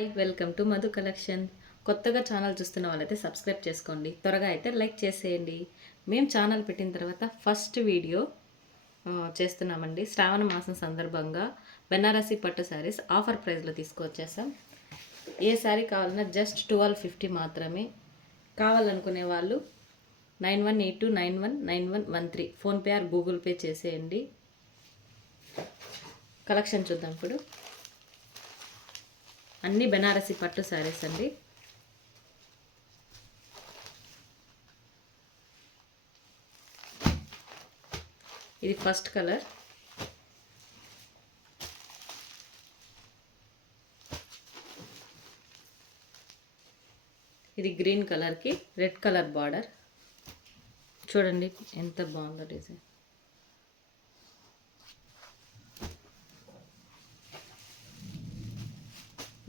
Hi, welcome to Madhu collection. కొత్తగా channel చూస్తున్న వాళ్ళైతే సబ్స్క్రైబ్ చేసుకోండి. త్వరగా అయితే లైక్ చేసేయండి. మేము ఛానల్ పెట్టిన తర్వాత ఫస్ట్ వీడియో చేస్తున్నామండి. శ్రావణ మాసం సందర్భంగా బెనారసి పట్టు శారీస్ ఆఫర్ ప్రైస్లో తీసుకువచ్చేసాం. ఏ శారీ కావాలన్నా జస్ట్ 1250 మాత్రమే. కావాలనుకునే వాళ్ళు 9182919113 ఫోన్పే ఆర్ గూగుల్ పే చేసేయండి. కలెక్షన్ చూద్దాం ఇప్పుడు. అన్ని బెనారసి పట్టు శారీస్ అండి. ఇది ఫస్ట్ కలర్. ఇది గ్రీన్ కలర్కి రెడ్ కలర్ బార్డర్. చూడండి ఎంత బాగుందో డిజైన్.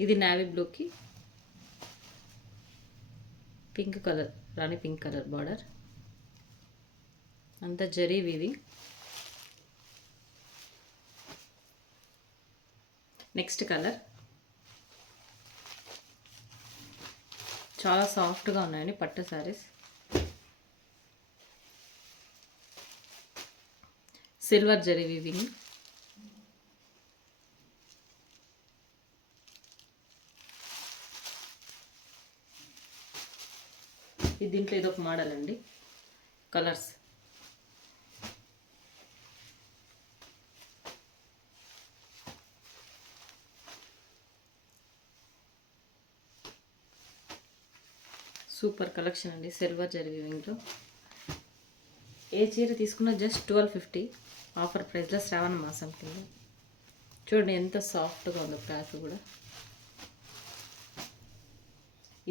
ఇది నావీ బ్లూకి పింక్ కలర్, రాణి పింక్ కలర్ బార్డర్. అంతా జరీ వీవింగ్. నెక్స్ట్ కలర్ చాలా సాఫ్ట్గా ఉన్నాయండి పట్టు శారీస్. Silver zari weaving. ఇది దీంట్లో ఇదొక మోడల్ అండి. కలర్స్ సూపర్ కలెక్షన్ అండి. సిల్వర్ జరీ వీవింగ్లో ఏ చీర తీసుకున్నా జస్ట్ 1250 ఆఫర్ ప్రైస్లో శ్రావణ మాసం కింద. చూడండి ఎంత సాఫ్ట్గా ఉందో క్లాత్ కూడా.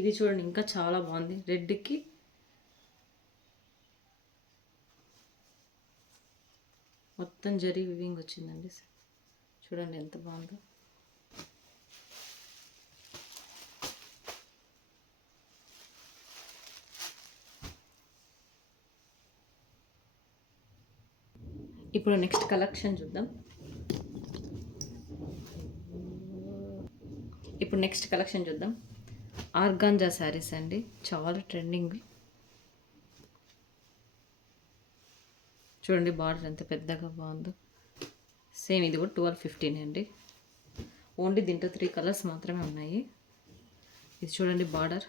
ఇది చూడండి ఇంకా చాలా బాగుంది. రెడ్కి మొత్తం జరీ వివింగ్ వచ్చిందండి. చూడండి ఎంత బాగుందో. ఇప్పుడు నెక్స్ట్ కలెక్షన్ చూద్దాం. ఆర్గాంజా శారీస్ అండి. చాలా ట్రెండింగ్. చూడండి బార్డర్ ఎంత పెద్దగా బాగుందో. సేమ్ ఇది కూడా 1250 అండి. ఓన్లీ దీంట్లో 3 కలర్స్ మాత్రమే ఉన్నాయి. ఇది చూడండి బార్డర్.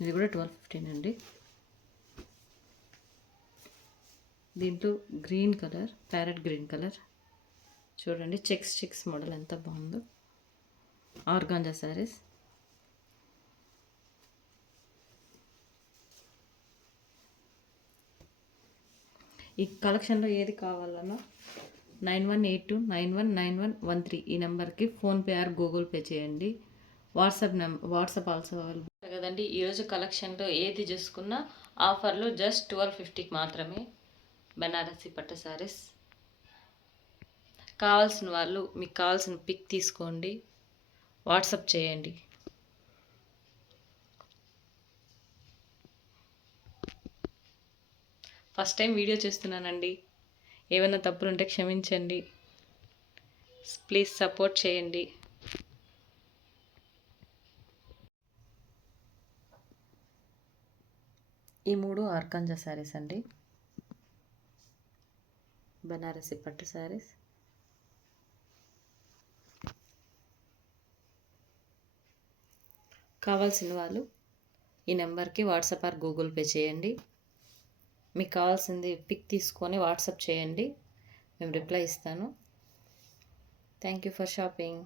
ఇది కూడా 1250 అండి. దీంట్లో green colour, parrot green colour. చూడండి చెక్స్ మోడల్ ఎంత బాగుందో. ఆర్గాంజా శారీస్. ఈ కలెక్షన్లో ఏది కావాలన్నా 9182919113 ఈ నెంబర్కి ఫోన్పే ఆర్ గూగుల్ పే చేయండి. వాట్సాప్ ఆల్సో అవైలబుల్ కదండి. ఈరోజు కలెక్షన్లో ఏది చూసుకున్నా ఆఫర్లో జస్ట్ 1250 మాత్రమే బెనారసి పట్టు శారీస్. కావాల్సిన వాళ్ళు మీకు కావాల్సిన పిక్ తీసుకోండి, వాట్సాప్ చేయండి. ఫస్ట్ టైం వీడియో చేస్తున్నానండి. ఏమైనా తప్పులు ఉంటే క్షమించండి. ప్లీజ్ సపోర్ట్ చేయండి. ఈ 3 ఆర్గాంజా శారీస్ అండి. బెనారసి పట్టు శారీస్. కావాల్సిన వాళ్ళు ఈ నెంబర్కి వాట్సాప్ ఆర్ గూగుల్ పే చేయండి. మీకు కావాల్సింది పిక్ తీసుకొని వాట్సాప్ చేయండి, మేము రిప్లై ఇస్తాను. Thank you for shopping.